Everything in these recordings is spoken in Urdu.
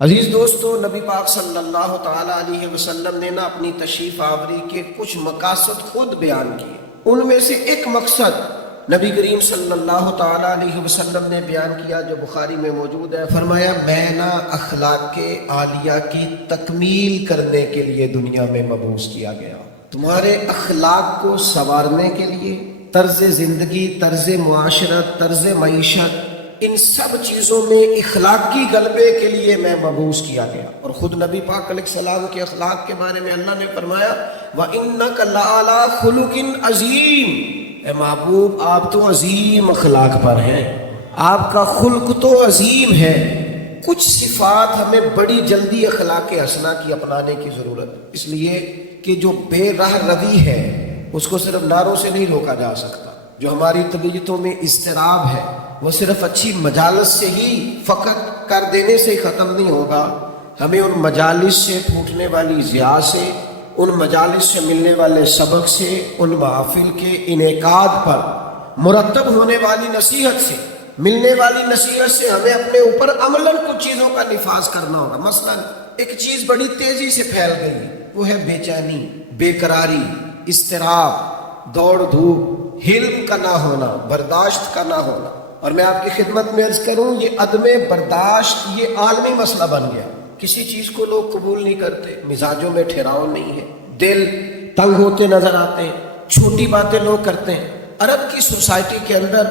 عزیز دوستو، نبی پاک صلی اللہ تعالی علیہ وسلم نے اپنی تشریف آوری کے کچھ مقاصد خود بیان کیے۔ ان میں سے ایک مقصد نبی کریم صلی اللہ تعالی علیہ وسلم نے بیان کیا جو بخاری میں موجود ہے۔ فرمایا میں اخلاق عالیہ کی تکمیل کرنے کے لیے دنیا میں مبعوث کیا گیا، تمہارے اخلاق کو سنوارنے کے لیے، طرز زندگی، طرز معاشرت، طرز معیشت، ان سب چیزوں میں اخلاقی غلبے کے لیے میں مبعوث کیا گیا۔ اور خود نبی پاک علیہ السلام کے اخلاق کے بارے میں اللہ نے فرمایا وَإِنَّكَ لَعَلَىٰ خُلُقٍ عَظِيمٍ، اے محبوب آپ تو عظیم اخلاق پر ہیں، آپ کا خلق تو عظیم ہے۔ کچھ صفات ہمیں بڑی جلدی اخلاق حسنہ کی اپنانے کی ضرورت، اس لیے کہ جو بے راہ روی ہے اس کو صرف نعروں سے نہیں روکا جا سکتا۔ جو ہماری طبیعتوں میں اضطراب ہے وہ صرف اچھی مجالس سے ہی فقط کر دینے سے ختم نہیں ہوگا، ہمیں ان مجالس سے پھوٹنے والی ضیاء سے، ان مجالس سے ملنے والے سبق سے، ان محافل کے انعقاد پر مرتب ہونے والی نصیحت سے، ملنے والی نصیحت سے ہمیں اپنے اوپر عملاً کچھ چیزوں کا نفاذ کرنا ہوگا۔ مثلا ایک چیز بڑی تیزی سے پھیل گئی، وہ ہے بے چینی، بے قراری، اضطراب، دوڑ دھوپ، حلم کا نہ ہونا، برداشت کا نہ ہونا۔ اور میں آپ کی خدمت میں عرض کروں، یہ عدم برداشت یہ عالمی مسئلہ بن گیا، کسی چیز کو لوگ قبول نہیں کرتے، مزاجوں میں ٹھہراؤ نہیں ہے، دل تنگ ہوتے نظر آتے ہیں، چھوٹی باتیں لوگ کرتے ہیں۔ عرب کی سوسائٹی کے اندر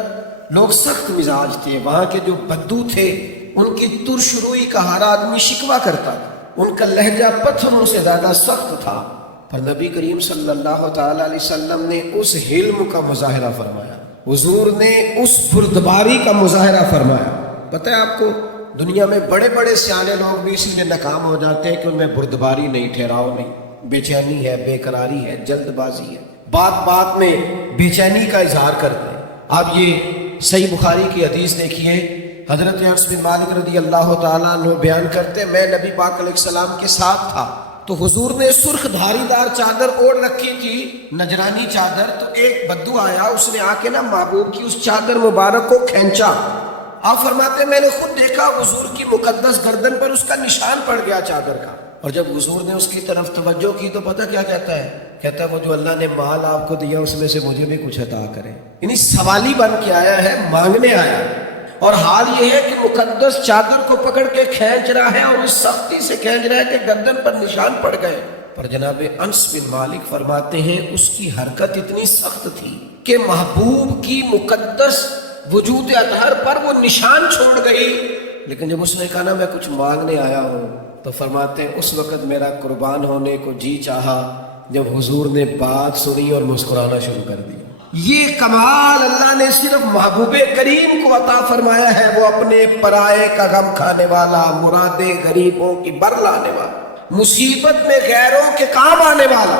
لوگ سخت مزاج تھے، وہاں کے جو بدو تھے ان کی ترش روئی کا ہر آدمی شکوہ کرتا تھا، ان کا لہجہ پتھروں سے زیادہ سخت تھا۔ پر نبی کریم صلی اللہ تعالی علیہ وسلم نے اس حلم کا مظاہرہ فرمایا، حضور نے اس بردباری کا مظاہرہ فرمایا۔ پتہ ہے آپ کو دنیا میں بڑے بڑے سیانے لوگ بھی اسی لیے ناکام ہو جاتے ہیں کہ ان میں بردباری نہیں، ٹھہراؤ نہیں، بے چینی ہے، بے قراری ہے، جلد بازی ہے، بات بات میں بے چینی کا اظہار کرتے ہیں۔ آپ یہ صحیح بخاری کی حدیث دیکھیے، حضرت انس بن مالک رضی اللہ تعالیٰ عنہ بیان کرتے ہیں میں نبی پاک علیہ السلام کے ساتھ تھا تو حضور نے سرخ دھاری دار چادر اوڑھ رکھی تھی، نجرانی چادر، تو ایک بدو آیا، اس نے آ کے محبوب کی اس چادر مبارک کو کھینچا۔ آپ فرماتے ہیں میں نے خود دیکھا حضور کی مقدس گردن پر اس کا نشان پڑ گیا چادر کا، اور جب حضور نے اس کی طرف توجہ کی تو پتہ کیا کہتا ہے؟ کہتا ہے وہ جو اللہ نے مال آپ کو دیا اس میں سے مجھے بھی کچھ عطا کرے۔ یعنی سوالی بن کے آیا ہے، مانگنے آیا ہے، اور حال یہ ہے کہ مقدس چادر کو پکڑ کے کھینچ رہا ہے، اور اس سختی سے کھینچ رہا ہے کہ گردن پر نشان پڑ گئے۔ پر جناب انس بن مالک فرماتے ہیں اس کی حرکت اتنی سخت تھی کہ محبوب کی مقدس وجود اطہر پر وہ نشان چھوڑ گئی، لیکن جب اس نے کہا نا میں کچھ مانگنے آیا ہوں تو فرماتے ہیں اس وقت میرا قربان ہونے کو جی چاہا جب حضور نے بات سنی اور مسکرانا شروع کر دیا۔ یہ کمال اللہ نے صرف محبوب کریم کو عطا فرمایا ہے، وہ اپنے پرائے کا غم کھانے والا، مرادیں غریبوں کی بر لانے والا، مصیبت میں غیروں کے کام آنے والا۔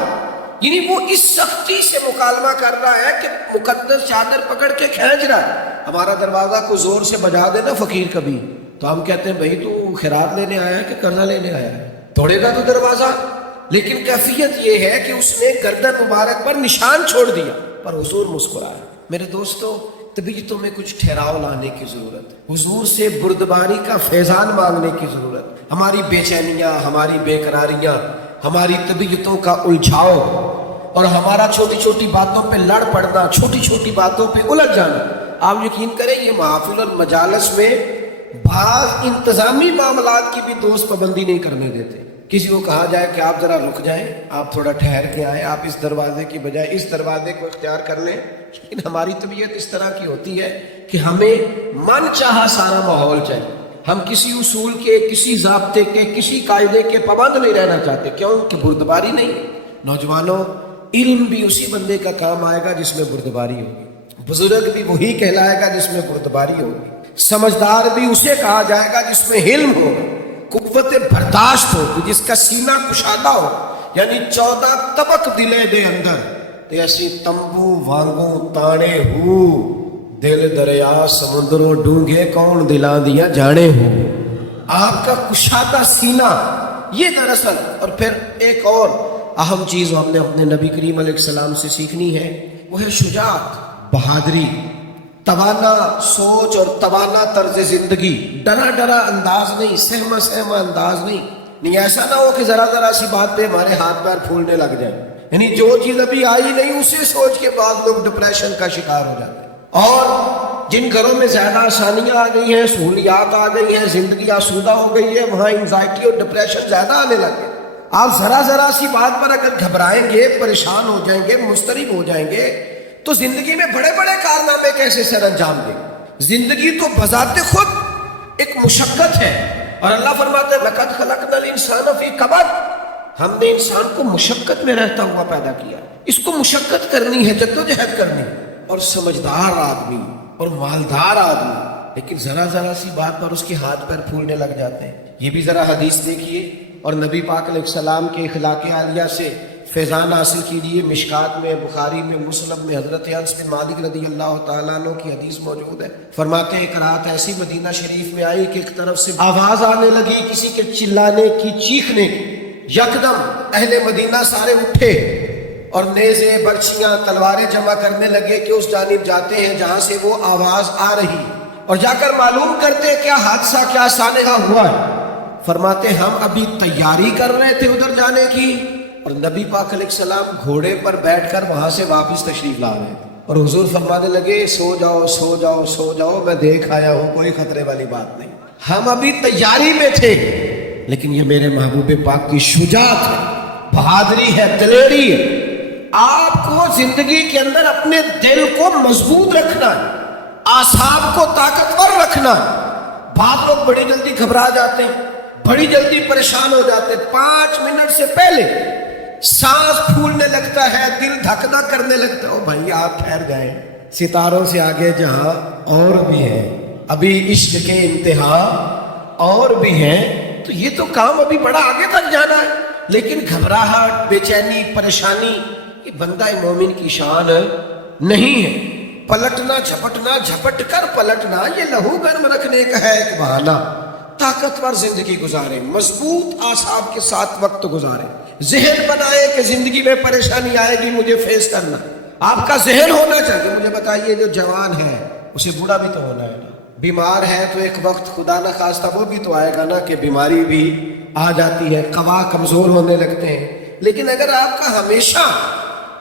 یعنی وہ اس سختی سے مکالمہ کر رہا ہے کہ مقدس چادر پکڑ کے کھینچ رہا ہے۔ ہمارا دروازہ کو زور سے بجا دے نا فقیر کبھی تو ہم کہتے ہیں بھائی تو خیرات لینے آیا ہے کہ قرضہ لینے آیا ہے، توڑے گا تو دروازہ، لیکن کیفیت یہ ہے کہ اس نے گردن مبارک پر نشان چھوڑ دیا، پر حضور مسکرایا۔ میرے دوستو، طبیعتوں میں کچھ ٹھہراؤ لانے کی ضرورت، حضور سے بردباری کا فیضان مانگنے کی ضرورت۔ ہماری بے چینیاں، ہماری بے قراریاں، ہماری طبیعتوں کا الجھاؤ اور ہمارا چھوٹی چھوٹی باتوں پہ لڑ پڑنا، چھوٹی چھوٹی باتوں پہ الجھ جانا، آپ یقین کریں یہ محافل اور مجالس میں بعض انتظامی معاملات کی بھی دوست پابندی نہیں کرنے دیتے۔ کسی کو کہا جائے کہ آپ ذرا رک جائیں، آپ تھوڑا ٹھہر کے آئیں، آپ اس دروازے کی بجائے اس دروازے کو اختیار کر لیں، لیکن ہماری طبیعت اس طرح کی ہوتی ہے کہ ہمیں من چاہا سارا ماحول چاہیے، ہم کسی اصول کے، کسی ضابطے کے، کسی قاعدے کے پابند نہیں رہنا چاہتے۔ کیوں کہ بردباری نہیں۔ نوجوانوں، علم بھی اسی بندے کا کام آئے گا جس میں بردباری ہوگی، بزرگ بھی وہی کہلائے گا جس میں بردباری ہوگی، سمجھدار بھی اسے کہا جائے گا جس میں علم ہوگا، قوت برداشت ہوگی، جس کا سینہ کشادہ ہو۔ یعنی 14 طبق دلے دے اندر تے اسی تمبو وانگوں تانے ہو، دل دریا سمندروں ڈونگے کون دلا دیا جانے ہو۔ آپ کا کشادہ سینہ یہ دراصل، اور پھر ایک اور اہم چیز ہم نے اپنے نبی کریم علیہ السلام سے سیکھنی ہے، وہ ہے شجاعت، بہادری۔ توانا سوچ اور توانا طرز زندگی، ڈرا ڈرا انداز نہیں، سہما سہما انداز نہیں ایسا نہ ہو کہ ذرا ذرا سی بات پہ ہمارے ہاتھ پیر پھولنے لگ جائیں، یعنی جو چیز ابھی آئی نہیں اسے سوچ کے بعد لوگ ڈپریشن کا شکار ہو جاتے ہیں۔ اور جن گھروں میں زیادہ آسانیاں آ گئی ہیں، سہولیات آ گئی ہیں، زندگی آسودہ ہو گئی ہے، وہاں انزائٹی اور ڈپریشن زیادہ آنے لگے۔ آپ ذرا ذرا سی بات پر اگر گھبرائیں گے، پریشان ہو جائیں گے، مضطرب ہو جائیں گے تو زندگی میں بڑے بڑے کارنامے کیسے سر انجام دیں؟ زندگی تو بذات خود ایک مشقت ہے، اور اللہ فرماتے ہیں لَقَدْ خَلَقْنَا الْإِنسَانَ فِي كَبَدٍ، ہم نے انسان کو مشقت میں رہتا ہوا پیدا کیا، اس کو مشقت کرنی ہے، جدوجہد کرنی، اور سمجھدار آدمی اور مالدار آدمی لیکن ذرا ذرا سی بات پر اس کے ہاتھ پیر پھولنے لگ جاتے ہیں۔ یہ بھی ذرا حدیث دیکھیے اور نبی پاک علیہ السلام کے اخلاق عالیہ سے فیضان حاصل کیجیے۔ مشکات میں، بخاری میں، مسلم میں حضرت انس بن مالک رضی اللہ تعالیٰ عنہ کی حدیث موجود ہے۔ فرماتے ہیں ایک رات ایسی مدینہ شریف میں آئی کہ ایک طرف سے آواز آنے لگی کسی کے چلانے کی، چیخنے کی۔ یکدم اہل مدینہ سارے اٹھے اور نیزے، برچیاں، تلواریں جمع کرنے لگے کہ اس جانب جاتے ہیں جہاں سے وہ آواز آ رہی، اور جا کر معلوم کرتے کیا حادثہ، کیا سانحہ ہوا ہے۔ فرماتے ہم ابھی تیاری کر رہے تھے ادھر جانے کی، اور نبی پاک علیہ السلام گھوڑے پر بیٹھ کر وہاں سے واپس تشریف لا رہے تھے، اور حضور فرمانے لگے سو جاؤ سو جاؤ سو جاؤ، میں دیکھ آیا ہوں، کوئی خطرے والی بات نہیں، ہم ابھی تیاری میں تھے، لیکن یہ میرے محبوب پاک کی شجاعت ہے، بہادری ہے، دلیری ہے۔ آپ کو زندگی کے اندر اپنے دل کو مضبوط رکھنا ہے، اعصاب کو طاقتور رکھنا ہے۔ بعض لوگ بڑی جلدی گھبرا جاتے ہیں، بڑی جلدی پریشان ہو جاتے ہیں، 5 منٹ سے پہلے سانس پھولنے لگتا ہے، دل دھک دھک کرنے لگتا ہے۔ او بھائی آپ ٹھہر گئے، ستاروں سے آگے جہاں اور بھی ہے، ابھی عشق کے انتہا اور بھی ہیں، تو یہ تو کام ابھی بڑا آگے تک جانا ہے۔ لیکن گھبراہٹ، بے چینی، پریشانی یہ بندہ مومن کی شان نہیں ہے۔ پلٹنا، جھپٹنا، جھپٹ کر پلٹنا یہ لہو گرم رکھنے کا ہے ایک بہانہ۔ طاقتور زندگی گزارے، مضبوط اعصاب کے ساتھ وقت گزارے، ذہن بنائے کہ زندگی میں پریشانی آئے گی، مجھے فیس کرنا۔ آپ کا ذہن ہونا چاہیے۔ مجھے بتائیے جو جوان ہے اسے بوڑھا بھی تو ہونا ہے نا، بیمار ہے تو ایک وقت خدا نہ خواستہ وہ بھی تو آئے گا نا کہ بیماری بھی آ جاتی ہے، قوا کمزور ہونے لگتے ہیں۔ لیکن اگر آپ کا ہمیشہ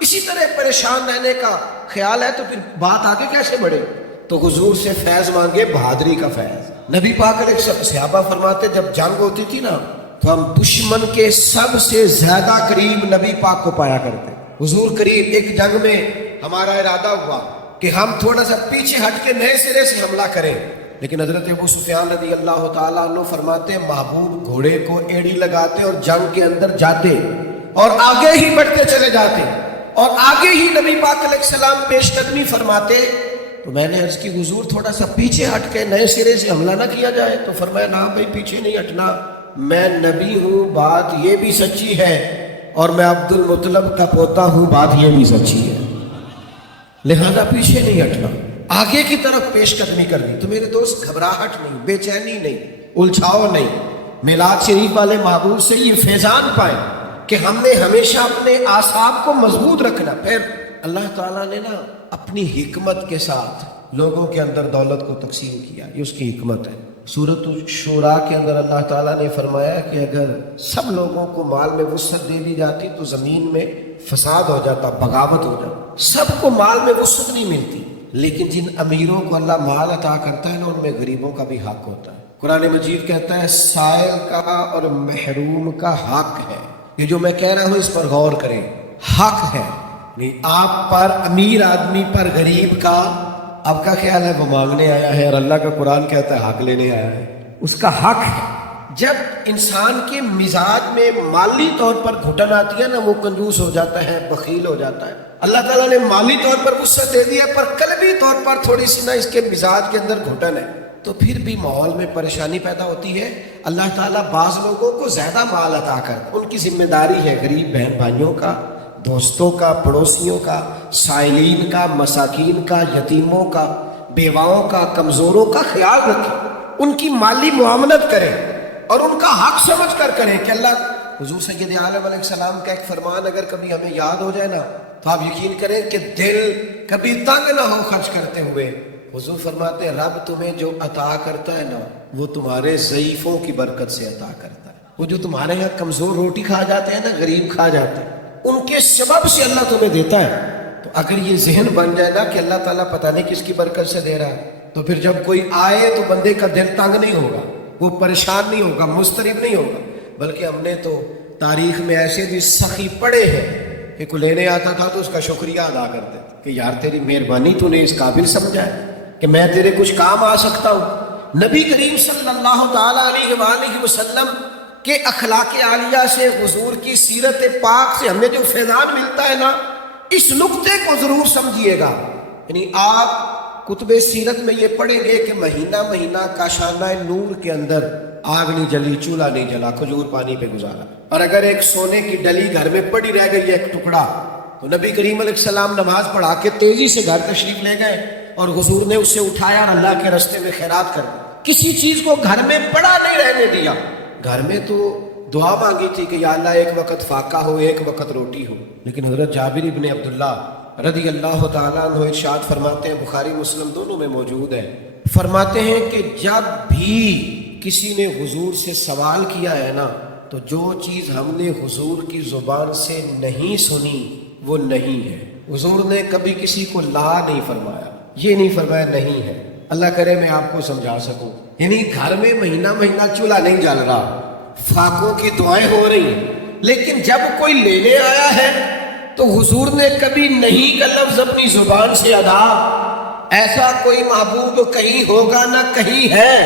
اسی طرح پریشان رہنے کا خیال ہے تو پھر بات آگے کیسے بڑھے؟ تو حضور سے فیض مانگے، بہادری کا فیض۔ نبی پاک علیہ صحابہ فرماتے جب جنگ ہوتی تھی نا تو ہم دشمن کے سب سے زیادہ قریب نبی پاک کو پایا کرتے۔ حضور قریب، ایک جنگ میں ہمارا ارادہ ہوا کہ ہم تھوڑا سا پیچھے ہٹ کے نئے سرے سے حملہ کریں، لیکن حضرت ابو سفیان رضی اللہ تعالیٰ عنہ فرماتے محبوب گھوڑے کو ایڑی لگاتے اور جنگ کے اندر جاتے اور آگے ہی بڑھتے چلے جاتے، اور آگے ہی نبی پاک علیہ السلام پیش قدمی فرماتے۔ تو میں نے عرض کی حضور تھوڑا سا پیچھے ہٹ کے نئے سرے سے حملہ نہ کیا جائے؟ تو فرمایا نا بھائی پیچھے نہیں ہٹنا، میں نبی ہوں، بات یہ بھی سچی ہے، اور میں عبد المطلب کا پوتا ہوں، بات یہ بھی سچی ہے، لہذا پیچھے نہیں ہٹنا، آگے کی طرف پیش قدمی کرنی۔ تو میرے دوست گھبراہٹ نہیں، بے چینی نہیں، الجھاؤ نہیں، میلاد شریف والے محبوب سے یہ فیضان پائیں کہ ہم نے ہمیشہ اپنے اعصاب کو مضبوط رکھنا۔ پھر اللہ تعالیٰ نے نا اپنی حکمت کے ساتھ لوگوں کے اندر دولت کو تقسیم کیا، یہ اس کی حکمت ہے۔ سورۃ الشورى کے اندر اللہ تعالیٰ نے فرمایا کہ اگر سب لوگوں کو مال میں وسعت دے دی جاتی تو زمین میں فساد ہو جاتا، بغاوت ہو جاتا۔ سب کو مال میں وسعت نہیں ملتی، لیکن جن امیروں کو اللہ مال عطا کرتا ہے نا ان میں غریبوں کا بھی حق ہوتا ہے۔ قرآن مجید کہتا ہے سائل کا اور محروم کا حق ہے۔ یہ جو میں کہہ رہا ہوں اس پر غور کریں، حق ہے، نہیں آپ پر، امیر آدمی پر غریب کا، آپ کا خیال ہے وہ مانگنے آیا ہے، اور اللہ کا قرآن کہتا ہے حق لینے آیا ہے، اس کا حق ہے۔ جب انسان کے مزاج میں مالی طور پر گھٹن آتی ہے نا وہ کنجوس ہو جاتا ہے، بخیل ہو جاتا ہے۔ اللہ تعالیٰ نے مالی طور پر وسعت دے دیا پر قلبی طور پر تھوڑی سی نا اس کے مزاج کے اندر گھٹن ہے تو پھر بھی ماحول میں پریشانی پیدا ہوتی ہے۔ اللہ تعالیٰ بعض لوگوں کو زیادہ مال عطا کرتا، ان کی ذمہ داری ہے غریب بہن بھائیوں کا، دوستوں کا، پڑوسیوں کا، سائلین کا، مساکین کا، یتیموں کا، بیواؤں کا، کمزوروں کا خیال رکھیں، ان کی مالی معاملت کریں اور ان کا حق سمجھ کر کریں کہ اللہ حضور سید عالم علیہ السلام کا ایک فرمان اگر کبھی ہمیں یاد ہو جائے نا تو آپ یقین کریں کہ دل کبھی تنگ نہ ہو خرچ کرتے ہوئے۔ حضور فرماتے ہیں رب تمہیں جو عطا کرتا ہے نا وہ تمہارے ضعیفوں کی برکت سے عطا کرتا ہے. وہ جو تمہارے یہاں کمزور روٹی کھا جاتے ہیں نا، غریب کھا جاتے ہیں، ان کے سبب سے اللہ تمہیں دیتا ہے. تو اگر یہ ذہن بن جائے نا کہ اللہ تعالیٰ پتہ نہیں کس کی برکت سے دے رہا ہے، تو پھر جب کوئی آئے تو بندے کا دل تنگ نہیں ہوگا، وہ پریشان نہیں ہوگا، مضطرب نہیں ہوگا. بلکہ ہم نے تو تاریخ میں ایسے بھی سخی پڑے ہیں کہ کوئی لینے آتا تھا تو اس کا شکریہ ادا کرتے تھے کہ یار تیری مہربانی، تو نے اس قابل سمجھا ہے کہ میں تیرے کچھ کام آ سکتا ہوں. نبی کریم صلی اللہ تعالیٰ علیہ وآلہ وسلم کے اخلاق عالیہ سے، حضور کی سیرت پاک سے ہمیں جو فیضان ملتا ہے نا، اس نقطے کو ضرور سمجھیے گا. یعنی آپ کتب سیرت میں یہ پڑھیں گے کہ مہینہ مہینہ کاشانہ نور کے اندر آگ نہیں جلی، چولہا نہیں جلا، کھجور پانی پہ گزارا. اور اگر ایک سونے کی ڈلی گھر میں پڑی رہ گئی ایک ٹکڑا، تو نبی کریم علیہ السلام نماز پڑھا کے تیزی سے گھر تشریف لے گئے اور حضور نے اسے اٹھایا اور اللہ کے راستے میں خیرات کر دی. کسی چیز کو گھر میں پڑا نہیں رہنے دیا. گھر میں تو دعا مانگی تھی کہ یا اللہ ایک وقت فاقہ ہو، ایک وقت روٹی ہو. لیکن حضرت جابر ابن عبداللہ رضی اللہ تعالیٰ عنہ ارشاد فرماتے ہیں، بخاری مسلم دونوں میں موجود ہے، فرماتے ہیں کہ جب بھی کسی نے حضور سے سوال کیا ہے نا، تو جو چیز ہم نے حضور کی زبان سے نہیں سنی وہ نہیں ہے. حضور نے کبھی کسی کو لا نہیں فرمایا، یہ نہیں فرمایا نہیں ہے. اللہ کرے میں آپ کو سمجھا سکوں. یعنی گھر میں مہینہ مہینہ چولہا نہیں جل رہا، فاقوں کی دعائیں ہو رہی ہیں، لیکن جب کوئی لینے آیا ہے تو حضور نے کبھی نہیں کا لفظ اپنی زبان سے ادا. ایسا کوئی محبوب کہیں ہوگا نہ کہیں ہے،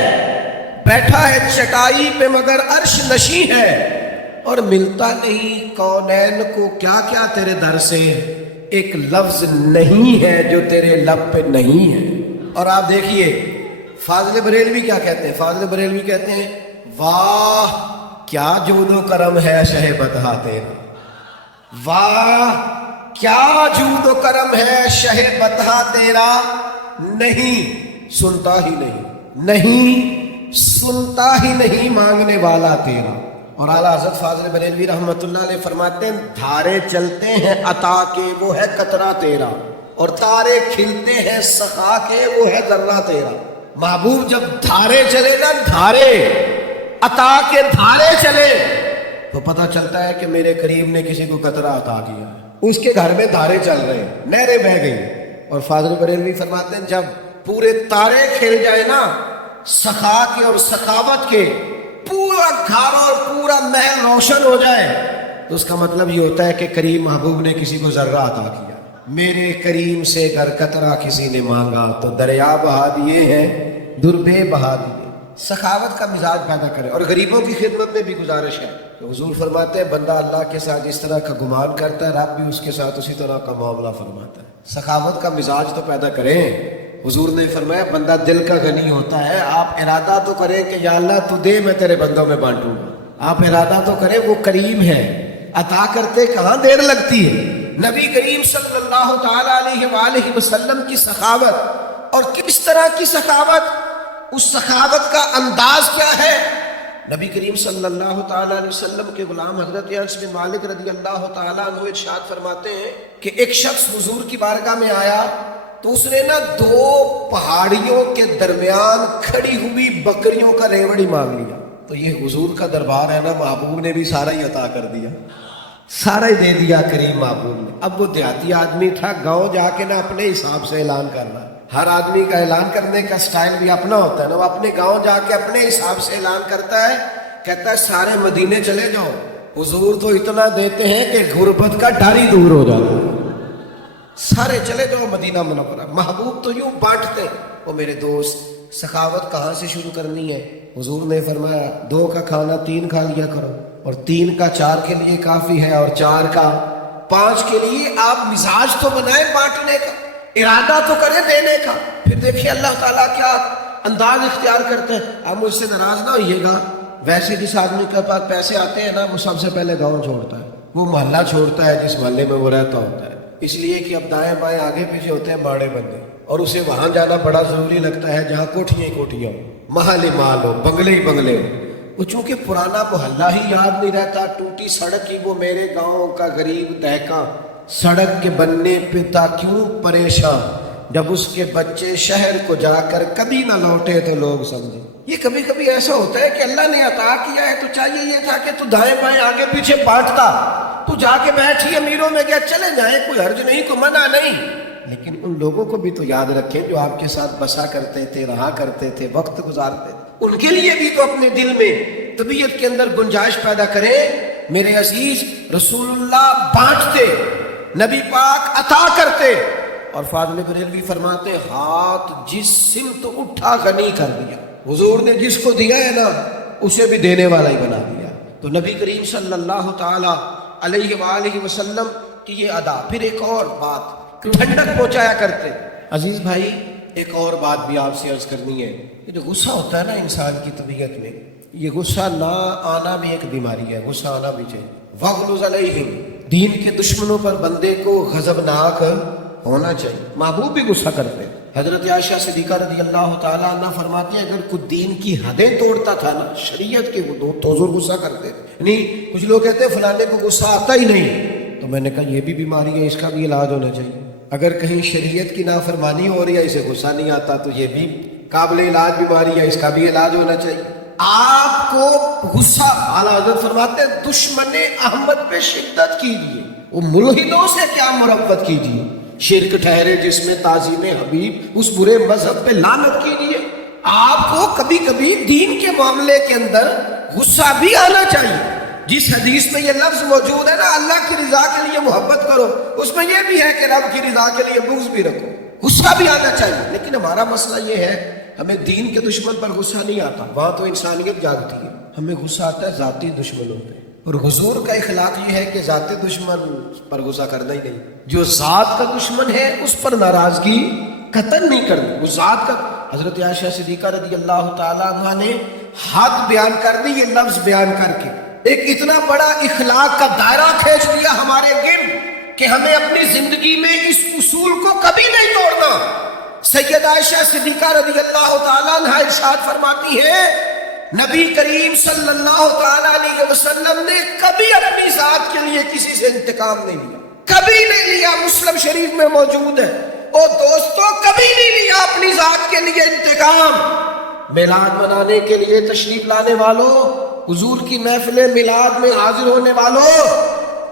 بیٹھا ہے چٹائی پہ مگر عرش نشیں ہے، اور ملتا نہیں کونین کو کیا کیا تیرے در سے، ایک لفظ نہیں ہے جو تیرے لب پہ نہیں ہے. اور آپ دیکھیے فاضل بریلوی کیا کہتے ہیں، فاضل بریلوی کہتے ہیں واہ کیا جود و کرم ہے شہ بطحہ تیرا، واہ کیا جود و کرم ہے شہ بطحہ تیرا، نہیں سنتا ہی نہیں، نہیں سنتا ہی نہیں مانگنے والا تیرا. اور اعلیٰ حضرت فاضل بریلوی رحمۃ اللہ علیہ فرماتے ہیں دھارے چلتے ہیں عطا کے وہ ہے قطرہ تیرا، اور تارے کھلتے ہیں سخا کے وہ ہے ذرہ تیرا. محبوب جب دھارے چلے نا، دھارے عطا کے دھارے چلے تو پتہ چلتا ہے کہ میرے قریب نے کسی کو قطرہ عطا کیا، اس کے گھر میں دھارے چل رہے ہیں، نہریں بہہ گئی. اور فاضل بریلوی فرماتے ہیں جب پورے تارے کھل جائے نا سخا کے اور سخاوت کے، پورا گھر اور پورا محل روشن ہو جائے، تو اس کا مطلب یہ ہوتا ہے کہ کریم محبوب نے کسی کو ذرہ عطا کیا. میرے کریم سے اگر قطرہ کسی نے مانگا تو دریا بہا دیے ہیں، دربے بہا دیے. سخاوت کا مزاج پیدا کرے. اور غریبوں کی خدمت میں بھی گزارش ہے کہ حضور فرماتے ہیں بندہ اللہ کے ساتھ اس طرح کا گمان کرتا ہے، رب بھی اس کے ساتھ اسی طرح کا معاملہ فرماتا ہے. سخاوت کا مزاج تو پیدا کریں. حضور نے فرمایا بندہ دل کا غنی ہوتا ہے، آپ ارادہ تو کریں کہ یا اللہ تو دے میں تیرے بندوں میں بانٹوں گا. آپ ارادہ تو کریں، وہ کریم ہے، عطا کرتے کہاں دیر لگتی ہے. نبی کریم صلی اللہ تعالی علیہ وآلہ وسلم کی سخاوت، اور کس طرح کی سخاوت، اس سخاوت کا انداز کیا ہے. نبی کریم صلی اللہ تعالی علیہ وسلم کے غلام حضرت انس بن مالک رضی اللہ تعالی عنہ ارشاد فرماتے ہیں کہ ایک شخص حضور کی بارگاہ میں آیا تو اس نے نا 2 پہاڑیوں کے درمیان کھڑی ہوئی بکریوں کا ریوڑی مانگ لیا. تو یہ حضور کا دربار ہے نا، محبوب نے بھی سارا ہی عطا کر دیا، سارا ہی دے دیا کریم محبوب نے. اب وہ دیہاتی آدمی تھا، گاؤں جا کے نا اپنے حساب سے اعلان کرنا. ہر آدمی کا اعلان کرنے کا سٹائل بھی اپنا ہوتا ہے نا. وہ اپنے گاؤں جا کے اپنے حساب سے اعلان کرتا ہے، کہتا ہے سارے مدینے چلے جاؤ، حضور تو اتنا دیتے ہیں کہ غربت کا ڈر ہی دور ہو جاتا ہے. سارے چلے جاؤ مدینہ منورہ. محبوب تو یوں بانٹتے. وہ میرے دوست سخاوت کہاں سے شروع کرنی ہے؟ حضور نے فرمایا 2 کا کھانا 3 کھا لیا کرو، اور 3 کا 4 کے لیے کافی ہے، اور 4 کا 5 کے لیے. آپ مزاج تو بنائیں بانٹنے کا، ارادہ تو کریں دینے کا. پھر دیکھیے اللہ تعالیٰ کیا انداز اختیار کرتے ہیں. آپ مجھ سے ناراض نہ ہوئیے گا، ویسے جس آدمی کے پاس پیسے آتے ہیں نا وہ سب سے پہلے گاؤں چھوڑتا ہے، وہ محلہ چھوڑتا ہے جس محلے میں وہ رہتا ہوتا ہے. اس لیے کہ اب دائیں بائیں آگے پیچھے ہوتے ہیں باڑے بندے، اور اسے وہاں جانا بڑا ضروری لگتا ہے جہاں کوٹھیاں ہی کوٹھیاں ہو، محل ہی محل ہو، بنگلے ہی بنگلے ہو. وہ چونکہ پرانا محلہ ہی یاد نہیں رہتا، ٹوٹی سڑک ہی وہ میرے گاؤں کا غریب دہقاں سڑک کے بننے پہ تھا کیوں پریشان، جب اس کے بچے شہر کو جا کر کبھی نہ لوٹے تو لوگ سمجھے. یہ کبھی کبھی ایسا ہوتا ہے کہ اللہ نے عطا کیا ہے تو چاہیے یہ تھا کہ تو دائیں بائیں آگے پیچھے بانٹتا. تو جا کے بیٹھی امیروں میں کیا چلے جائیں، کوئی حرج نہیں، کوئی منع نہیں. لیکن ان لوگوں کو بھی تو یاد رکھیں جو آپ کے ساتھ بسا کرتے تھے، رہا کرتے تھے، وقت گزارتے تھے. ان کے لیے بھی تو اپنے دل میں طبیعت کے اندر گنجائش پیدا کریں. میرے عزیز، رسول اللہ بانٹتے، نبی پاک عطا کرتے. اور فاضل بریلوی فرماتے ہاتھ جس سمت اٹھا غنی کر دیا. حضور نے جس کو دیا ہے نا اسے بھی دینے والا ہی بنا دیا. تو نبی کریم صلی اللہ تعالی علیہ وآلہ وسلم کی یہ ادا. پھر ایک اور بات ٹھنڈک پہنچایا کرتے. عزیز بھائی، ایک اور بات بھی آپ سے عرض کرنی ہے. یہ جو غصہ ہوتا ہے نا انسان کی طبیعت میں، یہ غصہ نہ آنا بھی ایک بیماری ہے. غصہ آنا بھی چاہیے. وغلظ علیہم، دین کے دشمنوں پر بندے کو غضبناک ہونا چاہیے. محبوب بھی غصہ کرتے ہیں. حضرت عائشہ صدیقہ رضی اللہ تعالیٰ عنہ فرماتی ہیں اگر کوئی دین کی حدیں توڑتا تھا نا، شریعت کے وہ تو ضرور غصہ کرتے. نہیں کچھ لوگ کہتے ہیں فلانے کو غصہ آتا ہی نہیں، تو میں نے کہا یہ بھی بیماری ہے، اس کا بھی علاج ہونا چاہیے. اگر کہیں شریعت کی نافرمانی ہو رہی ہے، اسے غصہ نہیں آتا، تو یہ بھی قابل علاج بیماری ہے، اس کا بھی علاج ہونا چاہیے. آپ کو غصہ، اعلیٰ حضرت فرماتے ہیں دشمن احمد پہ شدت کیجیے، وہ ملحدوں سے کیا مربت کیجیے. شرک ٹھہرے جس میں تعظیم حبیب، اس برے مذہب پہ لعنت کیجیے. آپ کو کبھی کبھی دین کے معاملے کے اندر غصہ بھی آنا چاہیے. جس حدیث میں یہ لفظ موجود ہے نا اللہ کی رضا کے لیے محبت کرو، اس میں یہ بھی ہے کہ رب کی رضا کے لیے بغض بھی رکھو. غصہ بھی آنا چاہیے. لیکن ہمارا مسئلہ یہ ہے ہمیں دین کے دشمن پر غصہ نہیں آتا، وہاں تو انسانیت جاگتی ہے. ہمیں غصہ آتا ہے ذاتی دشمنوں پہ. اور حضور کا اخلاق یہ ہے کہ ذاتی دشمن پر غصہ کرنا ہی نہیں. جو ذات کا دشمن ہے اس پر ناراضگی قطعاً نہیں کرنی. وہ ذات کا. حضرت عائشہ صدیقہ رضی اللہ تعالیٰ عنہ نے حد بیان کر دی، یہ لفظ بیان کر کے ایک اتنا بڑا اخلاق کا دائرہ کھینچ دیا ہمارے گرد کہ ہمیں اپنی زندگی میں اس اصول کو کبھی نہیں توڑنا. سیدہ عائشہ صدیقہ رضی اللہ تعالیٰ عنہ ارشاد فرماتی ہے نبی کریم صلی اللہ تعالیٰ علیہ وسلم نے کبھی اپنی ذات کے لیے کسی سے انتقام نہیں لیا، کبھی نہیں لیا. مسلم شریف میں موجود ہے. اور دوستوں کبھی نہیں لیا اپنی ذات کے لیے انتقام. میلاد منانے کے لیے تشریف لانے والوں، حضور کی محفل میلاد میں حاضر ہونے والوں،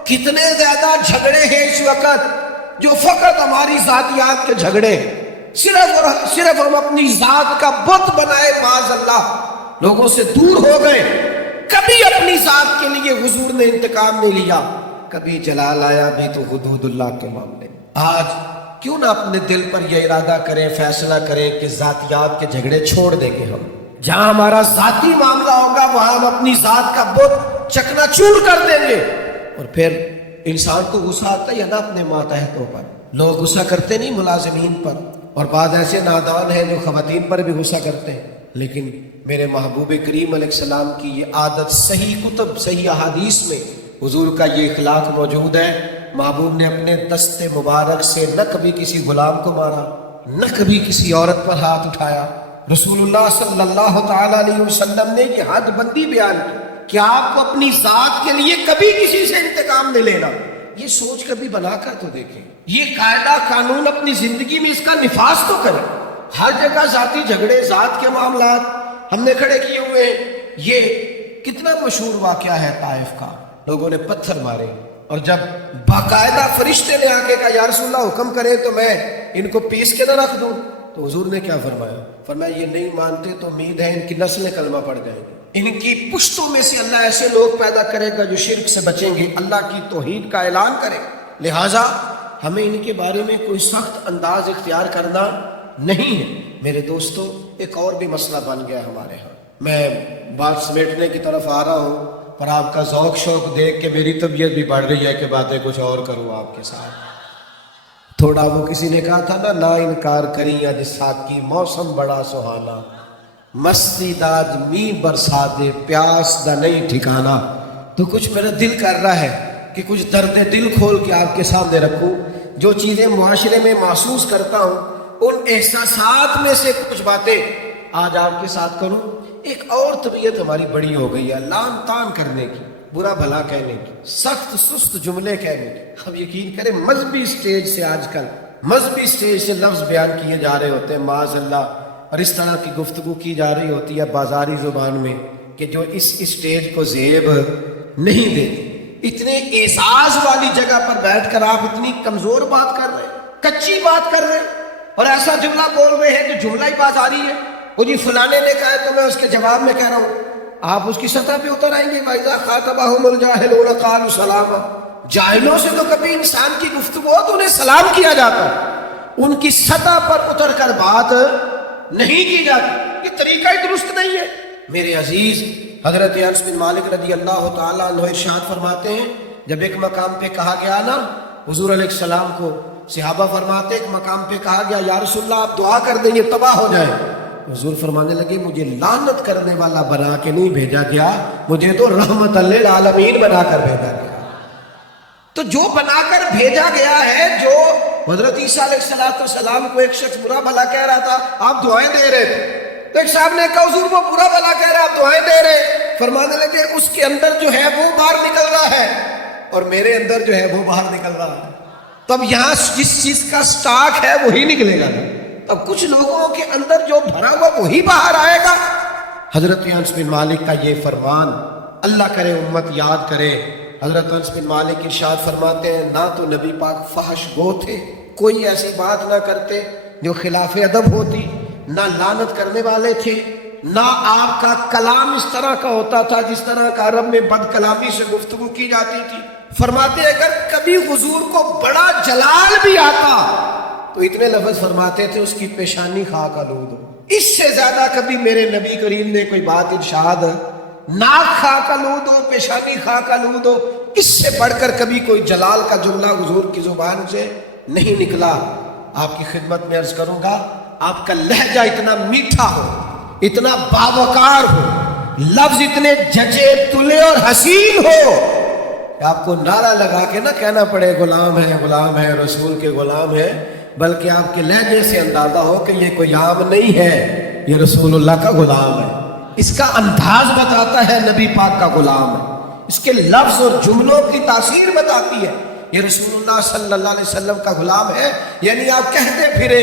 کتنے زیادہ جھگڑے ہیں اس وقت جو فقط ہماری ذاتیات کے جھگڑے ہیں. صرف ہم اپنی ذات کا بت بنائے، معاذ اللہ لوگوں سے دور ہو گئے. کبھی اپنی ذات کے لیے حضور نے انتقام نہیں لیا. کبھی جلال آیا بھی تو حدود اللہ کے معاملے. آج کیوں نہ اپنے دل پر یہ ارادہ کریں، فیصلہ کریں کہ ذاتیات کے جھگڑے چھوڑ دیں گے. ہم جہاں ہمارا ذاتی معاملہ ہوگا وہاں ہم اپنی ذات کا بت چکنا چور کر دیں گے. اور پھر انسان کو غصہ آتا ہے نا اپنے ماتحتوں پر. لوگ غصہ کرتے نہیں ملازمین پر، اور بعض ایسے نادان ہیں جو خواتین پر بھی غصہ کرتے ہیں. لیکن میرے محبوب کریم علیہ السلام کی یہ عادت صحیح کتب، صحیح احادیث میں حضور کا یہ اخلاق موجود ہے. محبوب نے اپنے دست مبارک سے نہ کبھی کسی غلام کو مارا، نہ کبھی کسی عورت پر ہاتھ اٹھایا. رسول اللہ صلی اللہ تعالیٰ علیہ وسلم نے یہ حد بندی بیان کی کہ آپ کو اپنی ذات کے لیے کبھی کسی سے انتقام نہیں لینا. یہ سوچ کبھی بنا کر تو دیکھیں، یہ قاعدہ قانون اپنی زندگی میں اس کا نفاذ تو کریں. ہر جگہ ذاتی جھگڑے، ذات کے معاملات ہم نے کھڑے کیے ہوئے. یہ کتنا مشہور واقعہ ہے طائف کا. لوگوں نے پتھر مارے اور جب باقاعدہ فرشتے نے آ کے کہا یا رسول اللہ حکم کرے تو میں ان کو پیس کے نہ رکھ دوں، تو حضور نے کیا فرمایا؟ فرمایا یہ نہیں مانتے تو امید ہے ان کی نسلیں کلمہ پڑ جائیں گی. ان کی پشتوں میں سے اللہ ایسے لوگ پیدا کرے گا جو شرک سے بچیں گے، اللہ کی توحید کا اعلان کرے. لہٰذا ہمیں ان کے بارے میں کوئی سخت انداز اختیار کرنا نہیں ہے. میرے دوستو ایک اور بھی مسئلہ بن گیا ہمارے ہاں. میں بات سمیٹنے کی طرف آ رہا ہوں پر آپ کا ذوق شوق دیکھ کے میری طبیعت بھی بڑھ رہی ہے کہ باتیں کچھ اور کروں آپ کے ساتھ. تھوڑا وہ کسی نے کہا تھا نا انکار کری اج ساکی موسم بڑا سہانا، مستی داج می برسا دے پیاس دا نہیں ٹھکانا. تو کچھ میرا دل کر رہا ہے کہ کچھ درد دل کھول کے آپ کے سامنے رکھوں. جو چیزیں معاشرے میں محسوس کرتا ہوں ان احساسات میں سے کچھ باتیں آج آپ کے ساتھ کروں. ایک اور طبیعت ہماری بڑی ہو گئی ہے لان تان کرنے کی، برا بھلا کہنے کی، سخت سست جملے کہنے کی. اب یقین کریں مذہبی سٹیج سے آج کل مذہبی سٹیج سے لفظ بیان کیے جا رہے ہوتے ہیں معاذ اللہ، اور اس طرح کی گفتگو کی جا رہی ہوتی ہے بازاری زبان میں کہ جو اس اسٹیج کو زیب نہیں دیتی۔ اتنے اعزاز والی جگہ پر بیٹھ کر آپ اتنی کمزور بات کر رہے ہیں، کچی بات کر رہے ہیں، اور ایسا جملہ بول رہے ہیں جو جملہ ہی بازاری ہے۔ وہ جی فلانے نے کہا ہے تو میں اس کے جواب میں کہہ رہا ہوں، آپ اس کی سطح پہ اتر آئیں گے۔ وَإِذَا خَاطَبَهُمُ الْجَاهِلُونَ قَالُوا سَلَامًا، جاہلوں سے تو کبھی انسان کی گفتگو ہو تو انہیں سلام کیا جاتا ہے، ان کی سطح پر اتر کر بات نہیں کی جاتی، یہ طریقہ ہی درست نہیں ہے۔ میرے عزیز، حضرت انس بن مالک رضی اللہ تعالیٰ عنہ ارشاد فرماتے ہیں، جب ایک مقام پہ کہا گیا نا حضور علیہ السلام کو، صحابہ فرماتے ایک مقام پہ کہا گیا یا رسول اللہ آپ دعا کر دیں یہ تباہ ہو جائے، حضور فرمانے لگے مجھے لعنت کرنے والا بنا کے نہیں بھیجا گیا، مجھے تو رحمت للعالمین بنا کر بھیجا گیا۔ تو جو بنا کر بھیجا گیا ہے، جو حضرت عیسیٰ علیہ السلام کو ایک شخص برا بھلا کہہ رہا تھا، آپ دعائیں دے رہے تھے، تو ایک صاحب نے کہا حضور وہ برا بھلا کہہ رہا ہے آپ دعائیں دے رہے، فرمانے لگے اس کے اندر جو ہے وہ باہر نکل رہا ہے اور میرے اندر جو ہے وہ باہر نکل رہا ہے، تب یہاں جس چیز کا سٹاک ہے وہی نکلے گا، تب کچھ لوگوں کے اندر جو بھرا ہوا وہی باہر آئے گا۔ حضرت انس بن مالک کا یہ فرمان، اللہ کرے امت یاد کرے۔ حضرت انس بن مالک ارشاد فرماتے ہیں نہ تو نبی پاک فحش گو تھے، کوئی ایسی بات نہ کرتے جو خلاف ادب ہوتی، نہ لعنت کرنے والے تھے، نہ آپ کا کلام اس طرح کا ہوتا تھا جس طرح کا عرب میں بد کلامی سے گفتگو کی جاتی تھی۔ فرماتے اگر کبھی حضور کو بڑا جلال بھی آتا تو اتنے لفظ فرماتے تھے اس کی پیشانی خاک آلود ہو، اس سے زیادہ کبھی میرے نبی کریم نے کوئی بات ارشاد ناک خاک آلود ہو، پیشانی خاک آلود ہو، اس سے بڑھ کر کبھی کوئی جلال کا جملہ حضور کی زبان سے نہیں نکلا۔ آپ کی خدمت میں عرض کروں گا، آپ کا لہجہ اتنا میٹھا ہو، اتنا باوقار ہو، لفظ اتنے ججے تلے اور حسین ہو کہ آپ کو نعرہ لگا کے نہ کہنا پڑے غلام ہے رسول کے غلام ہے، بلکہ آپ کے لہجے سے اندازہ ہو کہ یہ کوئی عام نہیں ہے، یہ رسول اللہ کا غلام ہے۔ اس کا انداز بتاتا ہے نبی پاک کا غلام ہے، اس کے لفظ اور جملوں کی تاثیر بتاتی ہے یہ رسول اللہ صلی اللہ علیہ وسلم کا غلام ہے۔ یعنی آپ کہتے پھرے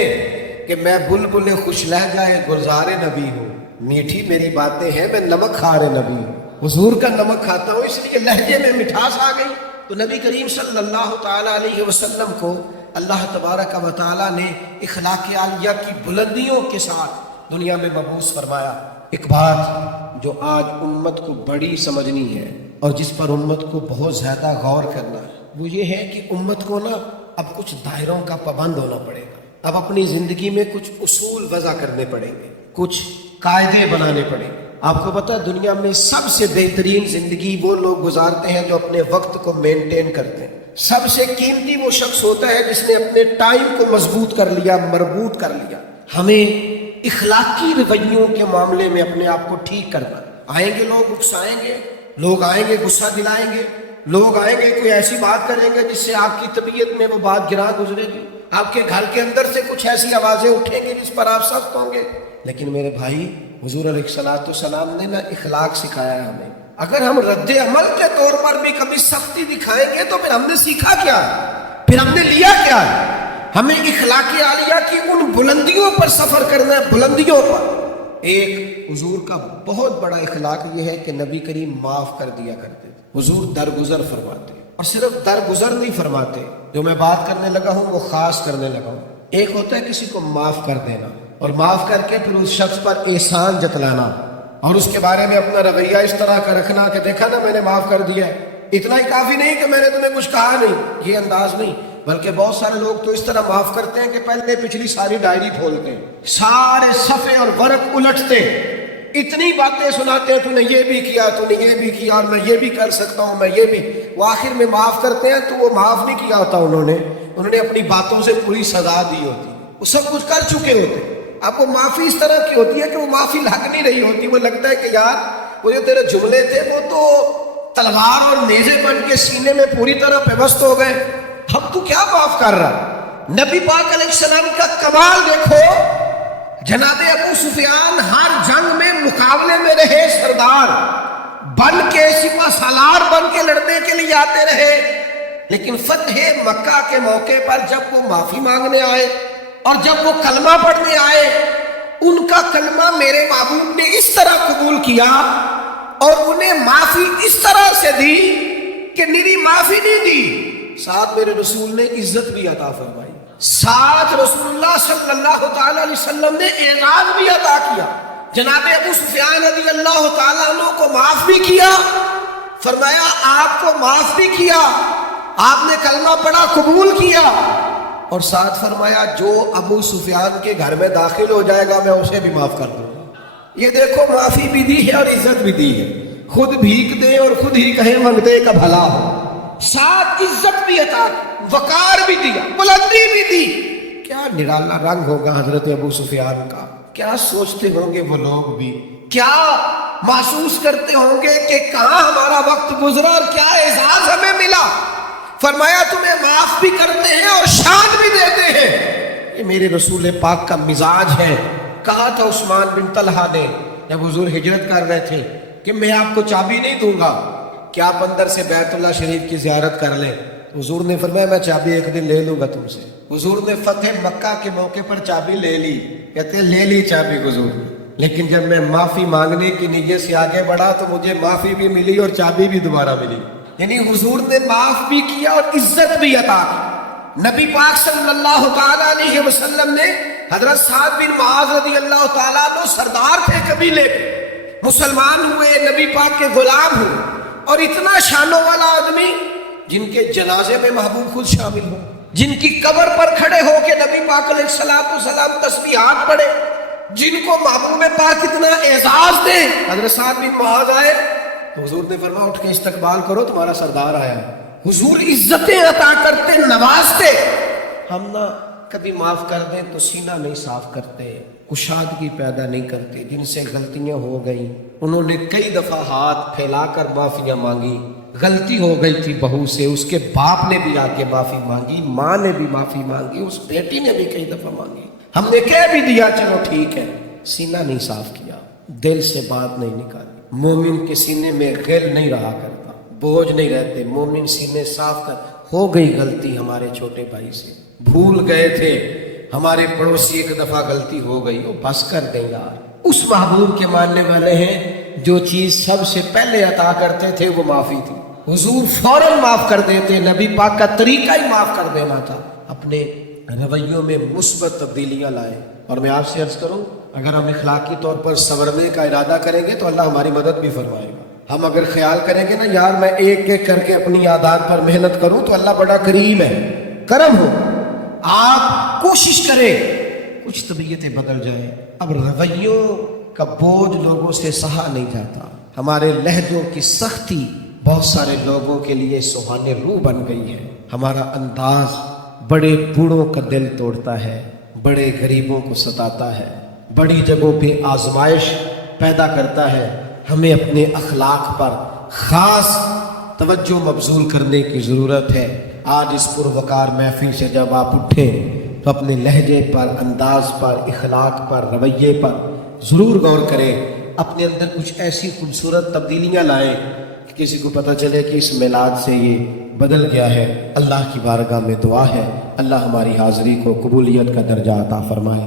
کہ میں بلبل خوش لہجہ گلزار نبی ہوں، میٹھی میری باتیں ہیں، میں نمک خوار نبی ہوں، حضور کا نمک کھاتا ہوں، اس لیے لہجے میں مٹھاس آ گئی۔ تو نبی کریم صلی اللہ تعالیٰ علیہ وسلم کو اللہ تبارک و تعالیٰ نے اخلاق عالیہ کی بلندیوں کے ساتھ دنیا میں مبعوث فرمایا۔ ایک بات جو آج امت کو بڑی سمجھنی ہے اور جس پر امت کو بہت زیادہ غور کرنا ہے، وہ یہ ہے کہ امت کو نا اب کچھ دائروں کا پابند ہونا پڑے گا، اب اپنی زندگی میں کچھ اصول وضع کرنے پڑیں گے، کچھ قاعدے بنانے پڑیں گے۔ آپ کو پتہ ہے دنیا میں سب سے بہترین زندگی وہ لوگ گزارتے ہیں جو اپنے وقت کو مینٹین کرتے ہیں، سب سے قیمتی وہ شخص ہوتا ہے جس نے اپنے ٹائم کو مضبوط کر لیا، مربوط کر لیا۔ ہمیں اخلاقی رویوں کے معاملے میں اپنے آپ کو ٹھیک کرنا۔ آئیں گے لوگ اکسائیں گے، لوگ آئیں گے غصہ دلائیں گے، لوگ آئیں گے کوئی ایسی بات کریں گے جس سے آپ کی طبیعت میں وہ بات گراں گزرے گی، آپ کے گھر کے اندر سے کچھ ایسی آوازیں اٹھیں گی جس پر آپ سخت ہوں گے۔ لیکن میرے بھائی، حضور علیہ السلام نے نا اخلاق سکھایا ہے ہمیں۔ اگر ہم رد عمل کے طور پر بھی کبھی سختی دکھائیں گے تو پھر ہم نے سیکھا کیا، پھر ہم نے لیا کیا؟ ہمیں اخلاق عالیہ کی ان بلندیوں پر سفر کرنا ہے، بلندیوں پر۔ ایک حضور کا بہت بڑا اخلاق یہ ہے کہ نبی کریم معاف کر دیا کرتے تھے، حضور درگزر فرماتے، اور صرف درگزر نہیں فرماتے، جو میں بات کرنے لگا ہوں وہ خاص کرنے لگا ہوں۔ ایک ہوتا ہے کسی کو معاف کر دینا اور معاف کر کے پھر اس شخص پر احسان جتلانا اور اس کے بارے میں اپنا رویہ اس طرح کا رکھنا کہ دیکھا نا میں نے معاف کر دیا، اتنا ہی کافی نہیں کہ میں نے تمہیں کچھ کہا نہیں، یہ انداز نہیں۔ بلکہ بہت سارے لوگ تو اس طرح معاف کرتے ہیں کہ پہلے پچھلی ساری ڈائری کھولتے ہیں، سارے صفحے اور ورق الٹتے، اتنی باتیں سناتے ہیں تو نے یہ بھی کیا، تو نے یہ بھی کیا، اور میں یہ بھی کر سکتا ہوں، میں یہ بھی، وہ آخر میں معاف کرتے ہیں تو وہ معاف نہیں کیا ہوتا انہوں نے اپنی باتوں سے پوری سزا دی ہوتی، وہ سب کچھ کر چکے ہوتے۔ اب وہ معافی اس طرح کی ہوتی ہے کہ وہ معافی لگ نہیں رہی ہوتی، وہ لگتا ہے کہ یار وہ جو تیرے جملے تھے وہ تو تلوار اور نیزے بن کے سینے میں پوری طرح پیوست ہو گئے، اب تو کیا معاف کر رہا؟ نبی پاک علیہ السلام کا کمال دیکھو، جناب ابو سفیان ہر جنگ میں مقابلے میں رہے، سردار بن کے، سپہ سالار بن کے لڑنے کے لیے آتے رہے، لیکن فتح مکہ کے موقع پر جب وہ معافی مانگنے آئے اور جب وہ کلمہ پڑھنے آئے، ان کا کلمہ میرے محبوب نے اس طرح قبول کیا اور انہیں معافی اس طرح سے دی کہ میری معافی نہیں دی، ساتھ میرے رسول نے عزت بھی عطا فرمائی، ساتھ رسول اللہ صلی اللہ تعالی علیہ وسلم نے اعزاز بھی عطا کیا۔ جناب ابو سفیان رضی اللہ تعالیٰ عنہ کو معاف بھی کیا، فرمایا آپ کو معاف بھی کیا، آپ نے کلمہ پڑھا قبول کیا، اور ساتھ فرمایا جو ابو سفیان کے گھر میں داخل ہو جائے گا میں اسے بھی معاف کر دوں گا۔ یہ دیکھو معافی بھی دی ہے اور عزت بھی دی ہے، خود بھیک دے اور خود ہی کہیں منگتے کا بھلا ہو، ساتھ عزت بھی عطا، وقار بھی دیا، بلندی بھی دی۔ کیا نرالا رنگ ہوگا حضرت ابو سفیان کا، کیا سوچتے ہوں گے وہ لوگ بھی، کیا محسوس کرتے ہوں گے کہ کہاں ہمارا وقت گزرا اور کیا اعزاز ہمیں ملا۔ فرمایا تمہیں معاف بھی کرتے ہیں اور شان بھی دیتے ہیں۔ یہ میرے رسول پاک کا مزاج ہے۔ کہا تھا عثمان بن طلحہ نے جب حضور ہجرت کر رہے تھے کہ میں آپ کو چابی نہیں دوں گا کہ آپ اندر سے بیت اللہ شریف کی زیارت کر لیں، حضور نے فرمایا میں چابی ایک دن لے لوں گا تم سے۔ حضور نے فتح مکہ کے موقع پر چابی لے لی، کہتے ہیں لے لی چابی حضور، لیکن جب میں معافی مانگنے کی نیت سے آگے بڑھا تو مجھے معافی بھی ملی اور چابی بھی دوبارہ ملی۔ یعنی حضور نے معاف بھی کیا اور عزت بھی عطا کی۔ نبی پاک صلی اللہ تعالیٰ علیہ وسلم نے حضرت سعد بن معاذ رضی اللہ تعالیٰ عنہ سردار تھے قبیلے کے، مسلمان ہوئے، نبی پاک کے غلام ہوئے، اور اتنا شانوں والا آدمی جن کے جنازے میں محبوب خود شامل ہو، جن کی قبر پر کھڑے ہو کے نبی پاک علیہ السلام تسبیحات پڑھے، جن کو محبوب پاک اتنا اعزاز دے۔ حضرت سعد بن معاذ آئے تو حضور نے فرمایا اٹھ کے استقبال کرو، تمہارا سردار آیا ہے۔ حضور عزتیں عطا کرتے، نوازتے۔ ہم نہ کبھی معاف کر دیں تو سینہ نہیں صاف کرتے، کشادگی پیدا نہیں کرتے۔ جن سے غلطیاں ہو گئیں انہوں نے کئی دفعہ ہاتھ پھیلا کر معافیاں مانگی، غلطی ہو گئی تھی بہو سے، اس کے باپ نے بھی آ کے معافی مانگی، ماں نے بھی معافی مانگی، اس بیٹی نے بھی کئی دفعہ مانگی، ہم نے کہہ بھی دیا چلو ٹھیک ہے، سینہ نہیں صاف کیا، دل سے بات نہیں نکالی۔ مومن کے سینے میں غل نہیں رہا کرتا، بوجھ نہیں رہتے، مومن سینے صاف کر۔ ہو گئی غلطی ہمارے چھوٹے بھائی سے، بھول گئے تھے، ہمارے پڑوسی ایک دفعہ غلطی ہو گئی، وہ بس کر دیں یار۔ اس محبوب کے ماننے والے ہیں جو چیز سب سے پہلے عطا کرتے تھے وہ معافی تھی، حضور فوراً معاف کر دیتے، نبی پاک کا طریقہ ہی معاف کر دینا تھا۔ اپنے رویوں میں مثبت تبدیلیاں لائے، اور میں آپ سے عرض کروں اگر ہم اخلاقی طور پر سنورنے کا ارادہ کریں گے تو اللہ ہماری مدد بھی فرمائے گا۔ ہم اگر خیال کریں گے نا یار میں ایک ایک کر کے اپنی عادات پر محنت کروں تو اللہ بڑا کریم ہے، کرم ہو، آپ کوشش کریں کچھ طبیعتیں بدل جائیں۔ اب رویوں کا بوجھ لوگوں سے سہا نہیں جاتا، ہمارے لہجوں کی سختی بہت سارے لوگوں کے لیے سہانے روح بن گئی ہے، ہمارا انداز بڑے بوڑھوں کا دل توڑتا ہے، بڑے غریبوں کو ستاتا ہے، بڑی جگہوں پہ آزمائش پیدا کرتا ہے۔ ہمیں اپنے اخلاق پر خاص توجہ مبذول کرنے کی ضرورت ہے۔ آج اس پروقار محفل سے جب آپ اٹھے تو اپنے لہجے پر، انداز پر، اخلاق پر، رویے پر ضرور غور کریں، اپنے اندر کچھ ایسی خوبصورت تبدیلیاں لائیں کہ کسی کو پتہ چلے کہ اس میلاد سے یہ بدل گیا ہے۔ اللہ کی بارگاہ میں دعا ہے اللہ ہماری حاضری کو قبولیت کا درجہ عطا فرمائے۔